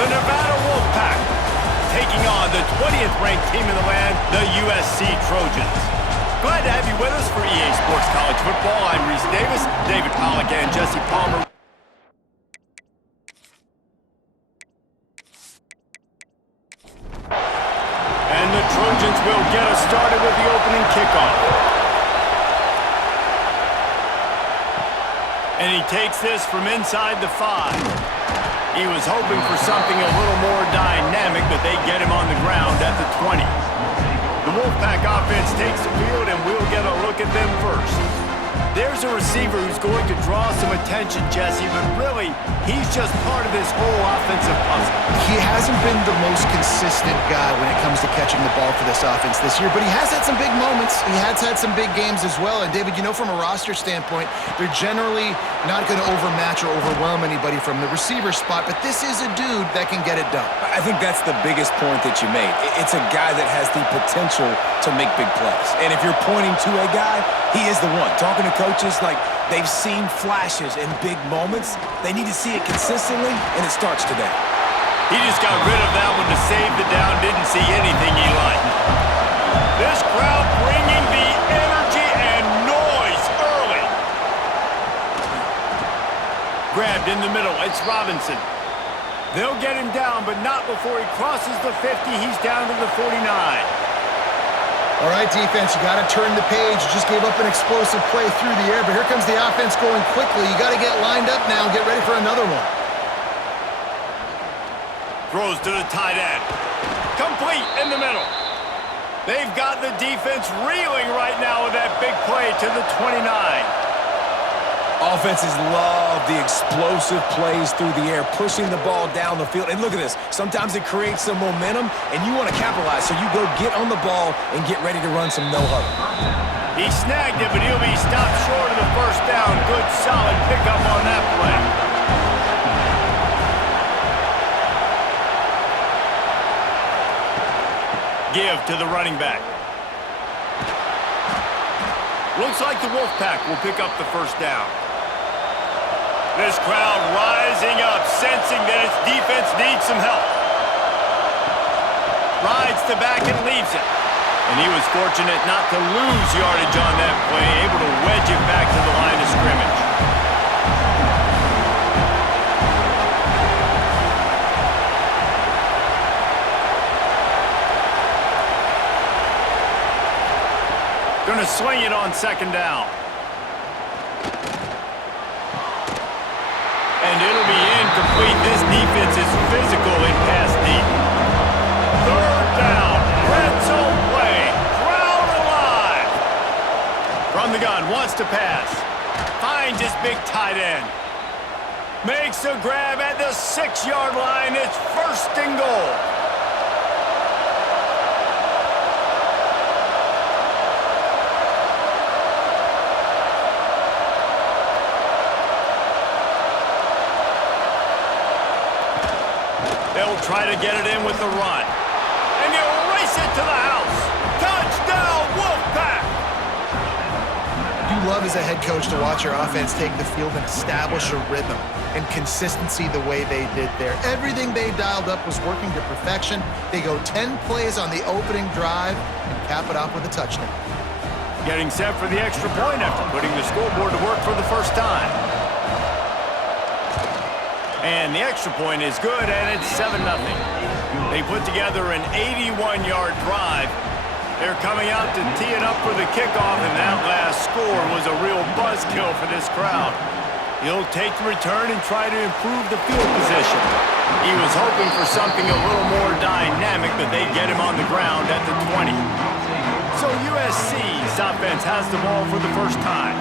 The Nevada Wolfpack taking on the 20th ranked team in the land, the USC Trojans. Glad to have you with us for EA Sports College Football. I'm Reese Davis, David Pollack, and Jesse Palmer. And the Trojans will get us started with the opening kickoff. And he takes this from inside the 5. He was hoping for something a little more dynamic, but they get him on the ground at the 20. The Wolfpack offense takes the field, and we'll get a look at them first. There's a receiver who's going to draw some attention, Jesse, but really, he's just part of this whole offensive puzzle. He hasn't been the most consistent guy when it comes to catching the ball for this offense this year, but he has had some big moments. He has had some big games as well. And, David, you know, from a roster standpoint, they're generally not going to overmatch or overwhelm anybody from the receiver spot, but this is a dude that can get it done. I think that's the biggest point that you made. It's a guy that has the potential to make big plays. And if you're pointing to a guy, he is the one. Talking to coaches, like, they've seen flashes and big moments. They need to see it consistently, and it starts today. He just got rid of that one to save the down, didn't see anything he liked. This crowd bringing the energy and noise early. Grabbed in the middle, it's Robinson. They'll get him down, but not before he crosses the 50. He's down to the 49. All right, defense, you got to turn the page. You just gave up an explosive play through the air, but here comes the offense going quickly. You got to get lined up now and get ready for another one. Throws to the tight end. Complete in the middle. They've got the defense reeling right now with that big play to the 29. Offenses love the explosive plays through the air, pushing the ball down the field. And look at this. Sometimes it creates some momentum, and you want to capitalize. So you go get on the ball and get ready to run some no-huddle. He snagged it, but he'll be stopped short of the first down. Good, solid pickup on that play. Give to the running back. Looks like the Wolfpack will pick up the first down. This crowd rising up, sensing that its defense needs some help. Rides the back and leaves it. And he was fortunate not to lose yardage on that play, able to wedge it back to the line of scrimmage. Going to swing it on second down. And it'll be incomplete. This defense is physical in pass deep. Third down. Red zone play. Crowd alive. From the gun. Wants to pass. Finds his big tight end. Makes a grab at the 6-yard line. It's first and goal. They'll try to get it in with the run. And you race it to the house. Touchdown, Wolfpack! You love as a head coach to watch your offense take the field and establish a rhythm and consistency the way they did there. Everything they dialed up was working to perfection. They go 10 plays on the opening drive and cap it off with a touchdown. Getting set for the extra point after putting the scoreboard to work for the first time. And the extra point is good, and it's 7-0. They put together an 81-yard drive. They're coming out to tee it up for the kickoff, and that last score was a real buzzkill for this crowd. He'll take the return and try to improve the field position. He was hoping for something a little more dynamic, but they get him on the ground at the 20. So USC's offense has the ball for the first time.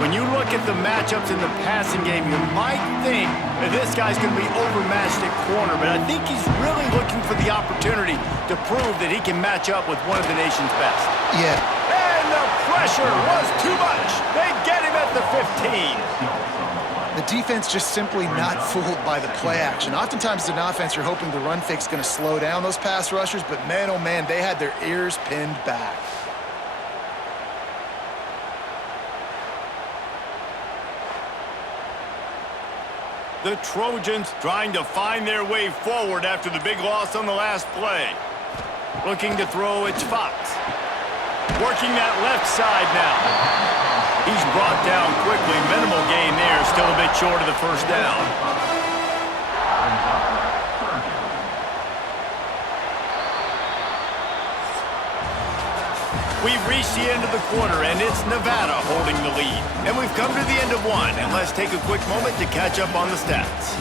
When you look at the matchups in the passing game, you might think that this guy's going to be overmatched at corner, but I think he's really looking for the opportunity to prove that he can match up with one of the nation's best. Yeah. And the pressure was too much. They get him at the 15. The defense just simply not fooled by the play action. Oftentimes as an offense, you're hoping the run fake's going to slow down those pass rushers, but man, oh man, they had their ears pinned back. The Trojans trying to find their way forward after the big loss on the last play. Looking to throw, it's Fox. Working that left side now. He's brought down quickly. Minimal gain there. Still a bit short of the first down. We've reached the end of the quarter, and it's Nevada holding the lead. And we've come to the end of one, and let's take a quick moment to catch up on the stats.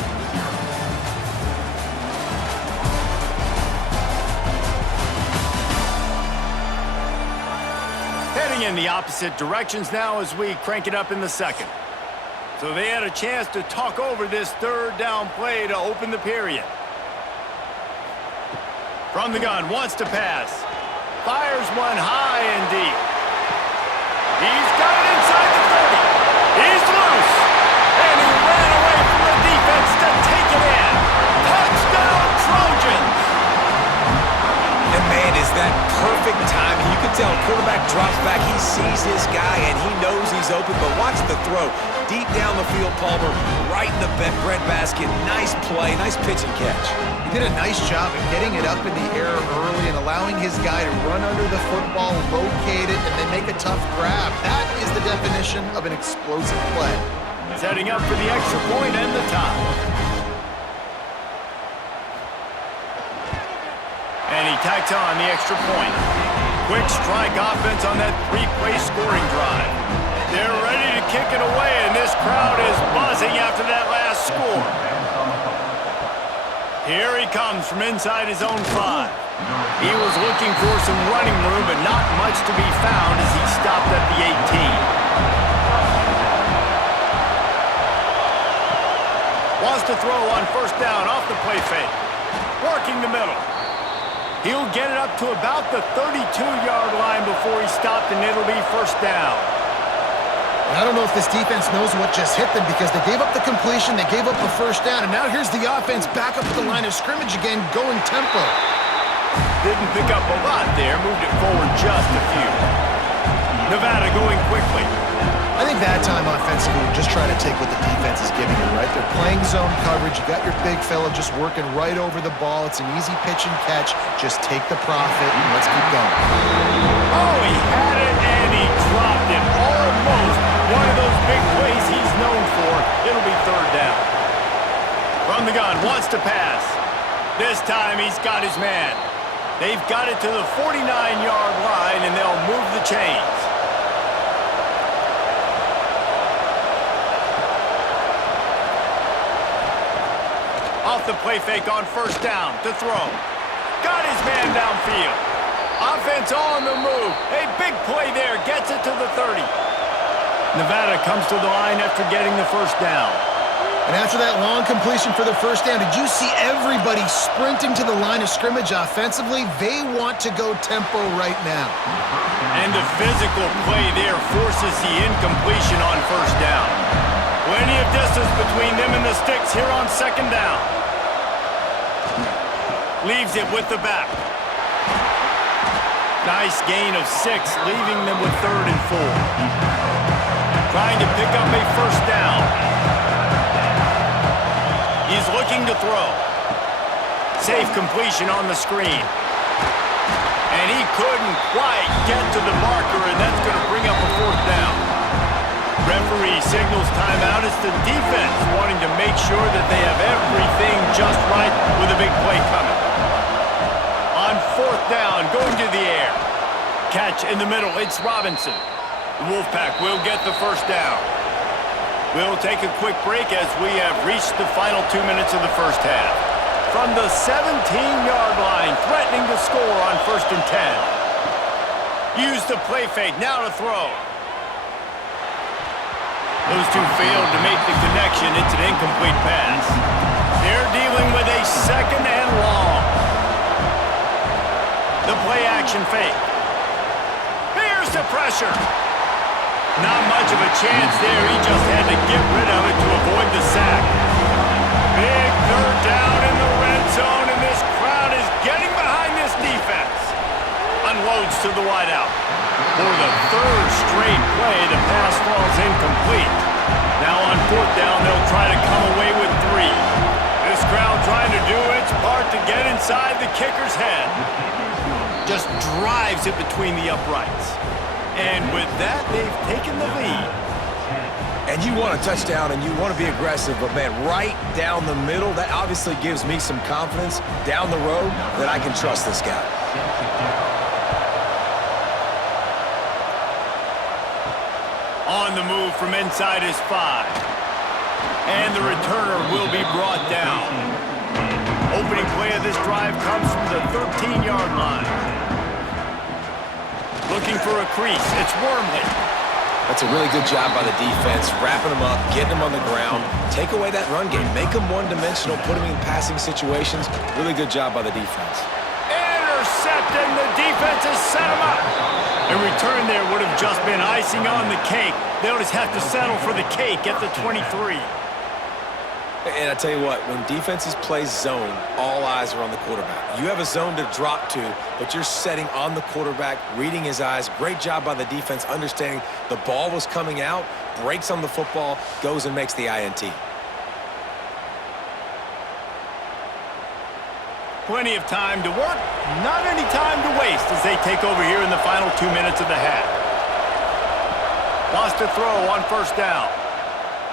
Heading in the opposite directions now as we crank it up in the second. So they had a chance to talk over this third down play to open the period. From the gun, wants to pass. Fires one high and deep. He's got it inside the 30. He's loose. And he ran away from the defense to take it in. Touchdown, Trojans. And man, is that perfect timing. You can tell quarterback drops back. He sees his guy, and he knows he's open. But watch the throw. Deep down the field, Palmer, right in the breadbasket. Nice play, nice pitch and catch. He did a nice job of getting it up in the air early and allowing his guy to run under the football, locate it, and then make a tough grab. That is the definition of an explosive play. Setting up for the extra point and the tie. And he tacks on the extra point. Quick strike offense on that three-play scoring drive. They're ready to kick it away, and this crowd is buzzing after that last score. Here he comes from inside his own 5. He was looking for some running room, but not much to be found as he stopped at the 18. Wants to throw on first down off the play fake. Working the middle. He'll get it up to about the 32-yard line before he stopped, and it'll be first down. I don't know if this defense knows what just hit them because they gave up the completion, they gave up the first down, and now here's the offense back up at the line of scrimmage again, going tempo. Didn't pick up a lot there, moved it forward just a few. Nevada going quickly. I think that time offensively, just try to take what the defense is giving you, right? They're playing zone coverage. You got your big fella just working right over the ball. It's an easy pitch and catch. Just take the profit and let's keep going. Oh, he had it and he dropped it. Almost one of those big plays he's known for. It'll be third down. From the gun, wants to pass. This time he's got his man. They've got it to the 49-yard line and they'll move the chains. Off the play fake on first down to throw. Got his man downfield. Offense on the move. A big play there. Gets it to the 30. Nevada comes to the line after getting the first down. And after that long completion for the first down, did you see everybody sprinting to the line of scrimmage offensively? They want to go tempo right now. And the physical play there forces the incompletion on first down. Plenty of distance between them and the sticks here on second down. Leaves it with the back. Nice gain of 6, leaving them with 3rd and 4. Trying to pick up a first down. He's looking to throw. Safe completion on the screen. And he couldn't quite get to the marker, and that's going to bring up a 4th down. Referee signals timeout. It's the defense wanting to make sure that they have everything just right with a big play coming. On 4th down, going to the air. Catch in the middle, it's Robinson. The Wolfpack will get the first down. We'll take a quick break as we have reached the final 2 minutes of the first half. From the 17-yard line, threatening to score on 1st and 10. Use the play fake, now to throw. Those two failed to make the connection. It's an incomplete pass. They're dealing with a 2nd and long. The play action fake. Here's the pressure. Not much of a chance there. He just had to get rid of it to avoid the sack. Big 3rd down in the red zone, and this crowd is getting behind this defense. Unloads to the wideout. For the 3rd straight play, the pass falls incomplete. Now on 4th down, they'll try to come away with 3. best part to get inside the kicker's head. Just drives it between the uprights. And with that, they've taken the lead. And you want a touchdown and you want to be aggressive, but man, right down the middle, that obviously gives me some confidence down the road that I can trust this guy. On the move from inside his 5. And the returner will be brought down. Opening play of this drive comes from the 13-yard line. Looking for a crease. It's Wormley. That's a really good job by the defense, wrapping them up, getting them on the ground. Take away that run game. Make them one-dimensional, put them in passing situations. Really good job by the defense. Intercepted, and the defense has set him up. A return there would have just been icing on the cake. They'll just have to settle for the cake at the 23. And I tell you what, when defenses play zone, all eyes are on the quarterback. You have a zone to drop to, but you're setting on the quarterback, reading his eyes. Great job by the defense, understanding the ball was coming out, breaks on the football, goes and makes the INT. Plenty of time to work, not any time to waste as they take over here in the final 2 minutes of the half. Wants to throw on first down.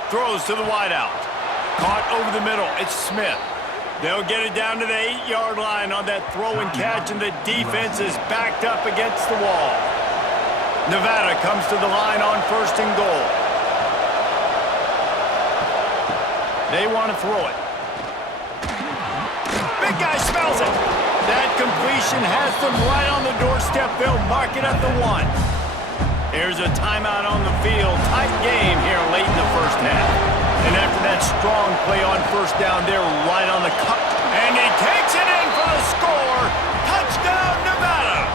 Throws to the wideout. Caught over the middle. It's Smith. They'll get it down to the 8-yard line on that throw and catch, and the defense is backed up against the wall. Nevada comes to the line on first and goal. They want to throw it. Big guy smells it. That completion has them right on the doorstep. They'll mark it at the 1. There's a timeout on the field. Tight game here late in the first half. And after that strong play on first down, they're right on the cut. And he takes it in for the score. Touchdown, Nevada.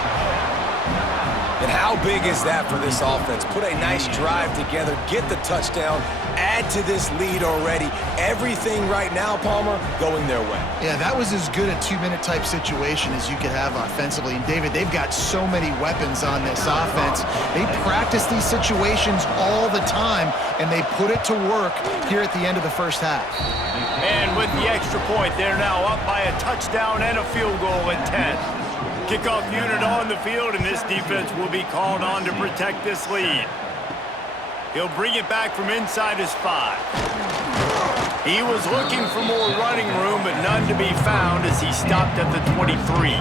And how big is that for this offense? Put a nice drive together, get the touchdown, add to this lead already. Everything right now, Palmer, going their way. Yeah, that was as good a 2-minute type situation as you could have offensively. And David, they've got so many weapons on this offense. They practice these situations all the time, and they put it to work here at the end of the first half. And with the extra point, they're now up by a touchdown and a field goal at 10. Kickoff unit on the field, and this defense will be called on to protect this lead. He'll bring it back from inside his 5. He was looking for more running room, but none to be found as he stopped at the 23.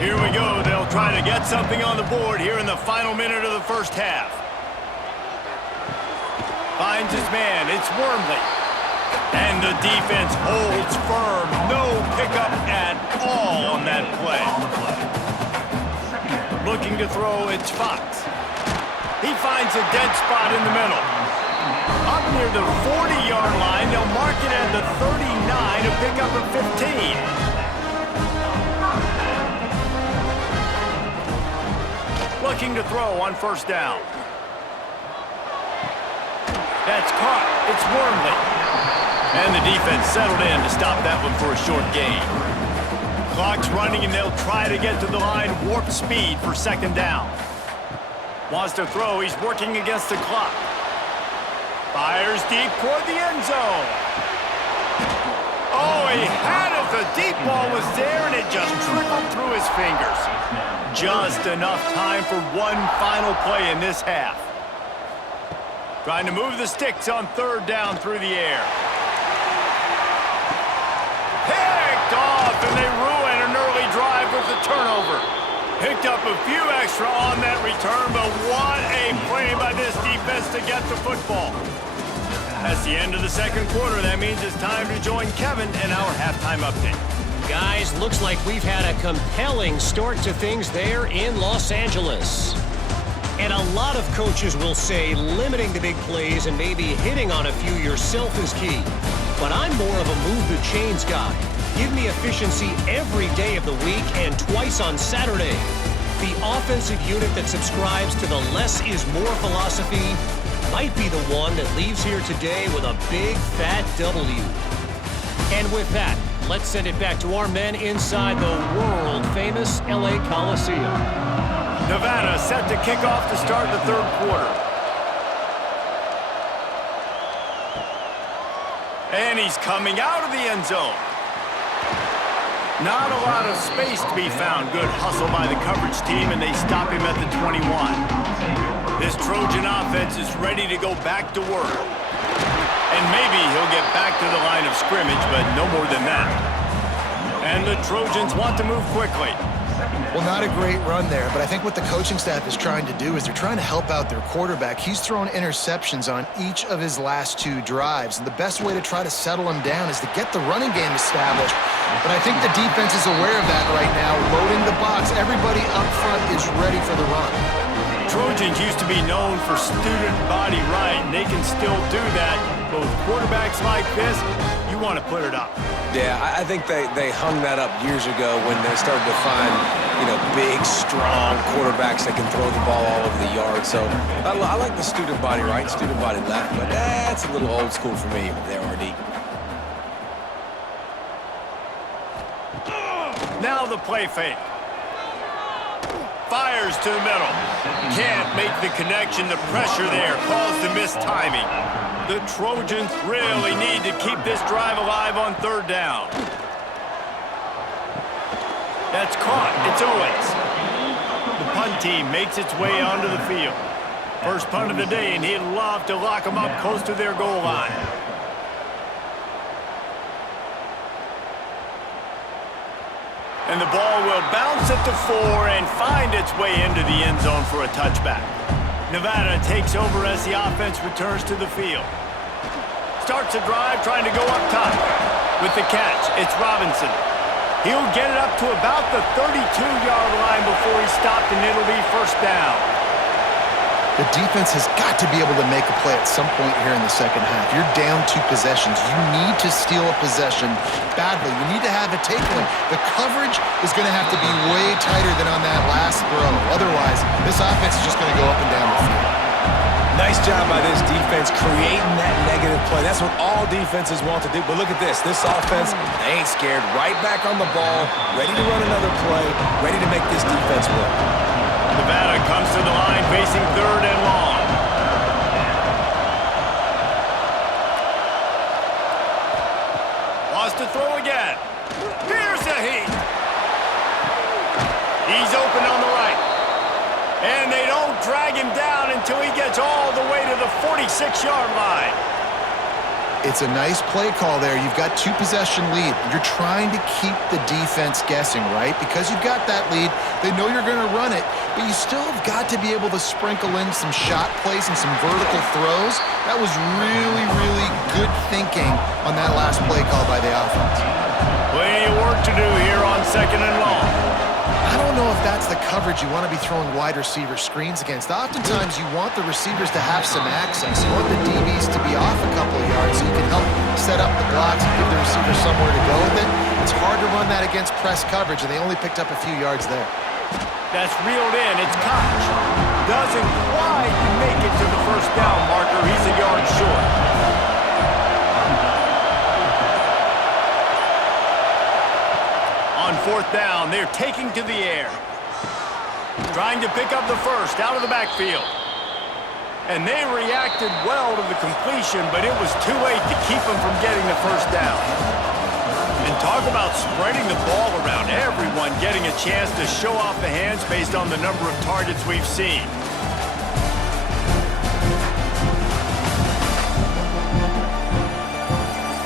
Here we go. They'll try to get something on the board here in the final minute of the first half. Finds his man. It's Wormley. And the defense holds firm. No pickup at all on that play. Looking to throw, it's Fox. He finds a dead spot in the middle. Up near the 40-yard line, they'll mark it at the 39, a pickup of 15. Looking to throw on first down. That's caught. It's Wormley. And the defense settled in to stop that one for a short gain. Clock's running, and they'll try to get to the line warp speed for second down. Wants to throw. He's working against the clock. Fires deep toward the end zone. Oh, he had it. The deep ball was there, and it just trickled through his fingers. Just enough time for one final play in this half. Trying to move the sticks on third down through the air. Picked off, and they ruin an early drive with the turnover. Picked up a few extra on that return, but what a play by this defense to get the football. That's the end of the second quarter. That means it's time to join Kevin in our halftime update. Guys, looks like we've had a compelling start to things there in Los Angeles. And a lot of coaches will say limiting the big plays and maybe hitting on a few yourself is key. But I'm more of a move the chains guy. Give me efficiency every day of the week and twice on Saturday. The offensive unit that subscribes to the less is more philosophy might be the one that leaves here today with a big fat W. And with that, let's send it back to our men inside the world-famous LA Coliseum. Nevada set to kick off to start the third quarter. And he's coming out of the end zone. Not a lot of space to be found. Good hustle by the coverage team, and they stop him at the 21. This Trojan offense is ready to go back to work. And maybe he'll get back to the line of scrimmage, but no more than that. And the Trojans want to move quickly. Well, not a great run there, but I think what the coaching staff is trying to do is they're trying to help out their quarterback. He's thrown interceptions on each of his last 2 drives, and the best way to try to settle him down is to get the running game established. But I think the defense is aware of that right now, loading the box. Everybody up front is ready for the run. Trojans used to be known for student body right, and they can still do that. Both quarterbacks like this, you want to put it up. Yeah, I think they hung that up years ago when they started to find, big, strong quarterbacks that can throw the ball all over the yard. So I like the student body right, student body left, but that's a little old school for me there, RD. Now the play fake. Fires to the middle. Can't make the connection. The pressure there caused the mistiming. The Trojans really need to keep this drive alive on 3rd down. That's caught. It's Owens. The punt team makes its way onto the field. First punt of the day, and he'd love to lock them up close to their goal line. And the ball will bounce at the 4 and find its way into the end zone for a touchback. Nevada takes over as the offense returns to the field. Starts a drive trying to go up top. With the catch, it's Robinson. He'll get it up to about the 32-yard line before he's stopped, and it'll be 1st down. The defense has got to be able to make a play at some point here in the second half. You're down 2 possessions. You need to steal a possession badly. You need to have a takeaway. The coverage is going to have to be way tighter than on that last throw. Otherwise, this offense is just going to go up and down the field. Nice job by this defense creating that negative play. That's what all defenses want to do. But look at this. This offense, they ain't scared. Right back on the ball, ready to run another play, ready to make this defense work. Nevada comes to the line facing 3rd and long. Wants to throw again. Here's the heat. He's open on the right. And they don't drag him down until he gets all the way to the 46-yard line. It's a nice play call there. You've got 2-possession lead. You're trying to keep the defense guessing, right? Because you've got that lead, they know you're going to run it, but you still have got to be able to sprinkle in some shot plays and some vertical throws. That was really, really good thinking on that last play call by the offense. Plenty of work to do here on 2nd and long. I don't know if that's the coverage you want to be throwing wide receiver screens against. Oftentimes, you want the receivers to have some access. You want the DBs to be off a couple of yards so you can help set up the blocks and give the receiver somewhere to go with it. It's hard to run that against press coverage, and they only picked up a few yards there. That's reeled in. It's Koch. Doesn't quite make it to the 1st down marker. He's a yard short. On 4th down, they're taking to the air. Trying to pick up the 1st out of the backfield. And they reacted well to the completion, but it was too late to keep them from getting the 1st down. And talk about spreading the ball around. Everyone getting a chance to show off the hands based on the number of targets we've seen.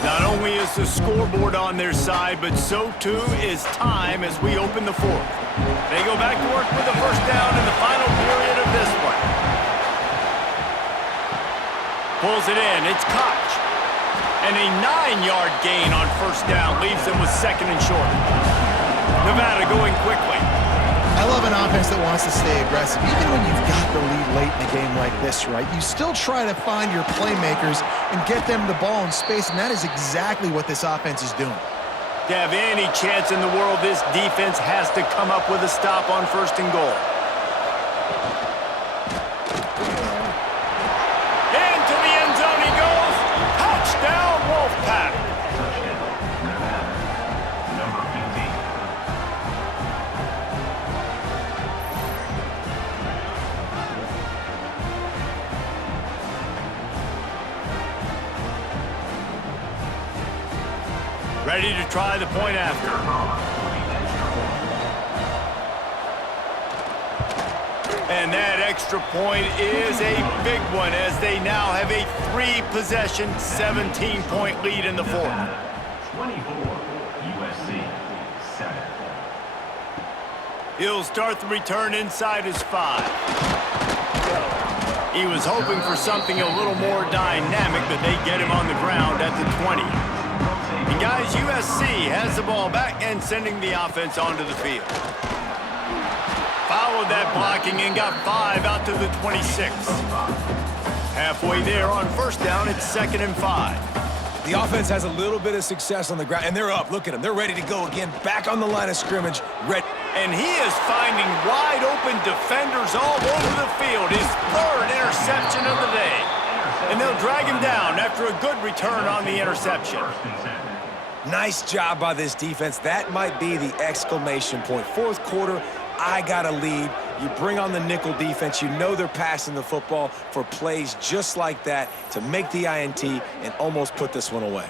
Not only is the scoreboard on their side, but so too is time as we open the 4th. They go back to work with the 1st down in the final period of this one. Pulls it in. It's Koch. And a 9-yard gain on 1st down leaves them with 2nd and short. Nevada going quickly. I love an offense that wants to stay aggressive. Even when you've got the lead late in a game like this, right, you still try to find your playmakers and get them the ball in space, and that is exactly what this offense is doing. To have any chance in the world, this defense has to come up with a stop on 1st and goal. Into the end zone he goes. Touchdown, Wolfpack. Ready to try the point after. And that extra point is a big one as they now have a 3-possession, 17-point lead in the fourth. 24, USC, 7. He'll start the return inside his 5. He was hoping for something a little more dynamic, but they get him on the ground at the 20. And guys, USC has the ball back and sending the offense onto the field. Followed that blocking and got 5 out to the 26. Halfway there on first down, it's 2nd and 5. The offense has a little bit of success on the ground, and they're up. Look at them. They're ready to go again. Back on the line of scrimmage. Ready. And he is finding wide-open defenders all over the field. His 3rd interception of the day. And they'll drag him down after a good return on the interception. Nice job by this defense. That might be the exclamation point. Fourth quarter, I got a lead. You bring on the nickel defense. You know they're passing the football for plays just like that to make the INT and almost put this one away.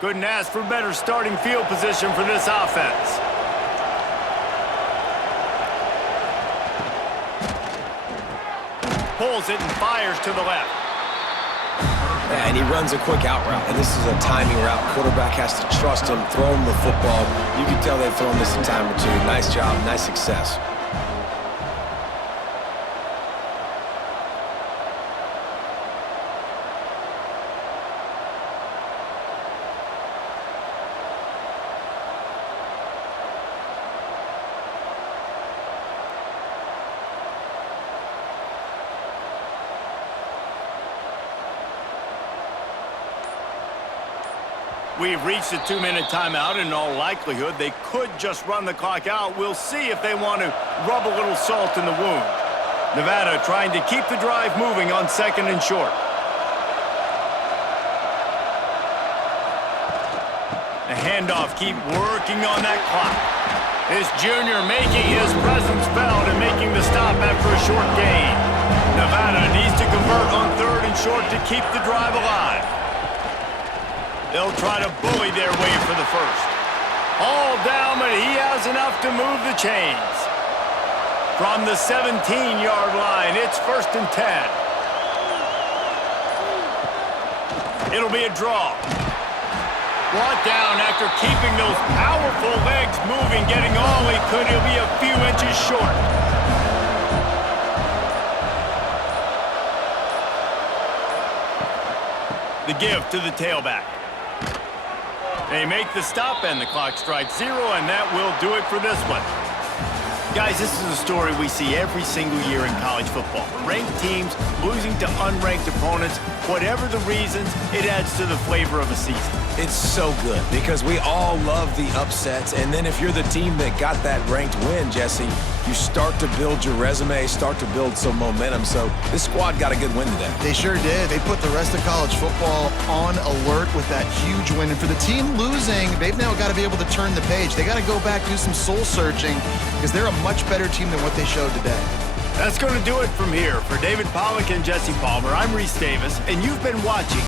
Couldn't ask for better starting field position for this offense. Pulls it and fires to the left. Yeah, and he runs a quick out route, and this is a timing route. Quarterback has to trust him, throw him the football. You can tell they've thrown this a time or two. Nice job, nice success. We've reached a 2-minute timeout. In all likelihood, they could just run the clock out. We'll see if they want to rub a little salt in the wound. Nevada trying to keep the drive moving on 2nd and short. The handoff, keep working on that clock. This junior making his presence felt and making the stop after a short gain. Nevada needs to convert on 3rd and short to keep the drive alive. They'll try to bully their way for the first. All down, but he has enough to move the chains. From the 17-yard line, it's 1st and 10. It'll be a draw. Brought down after keeping those powerful legs moving, getting all he could. He'll be a few inches short. The give to the tailback. They make the stop, and the clock strikes 0, and that will do it for this one. Guys, this is a story we see every single year in college football. Ranked teams losing to unranked opponents. Whatever the reasons, it adds to the flavor of a season. It's so good because we all love the upsets, and then if you're the team that got that ranked win, Jesse, you start to build your resume, start to build some momentum. So this squad got a good win today. They sure did. They put the rest of college football on alert with that huge win. And for the team losing, they've now got to be able to turn the page. They got to go back, do some soul searching, because they're a much better team than what they showed today. That's going to do it from here. For David Pollack and Jesse Palmer, I'm Reese Davis, and you've been watching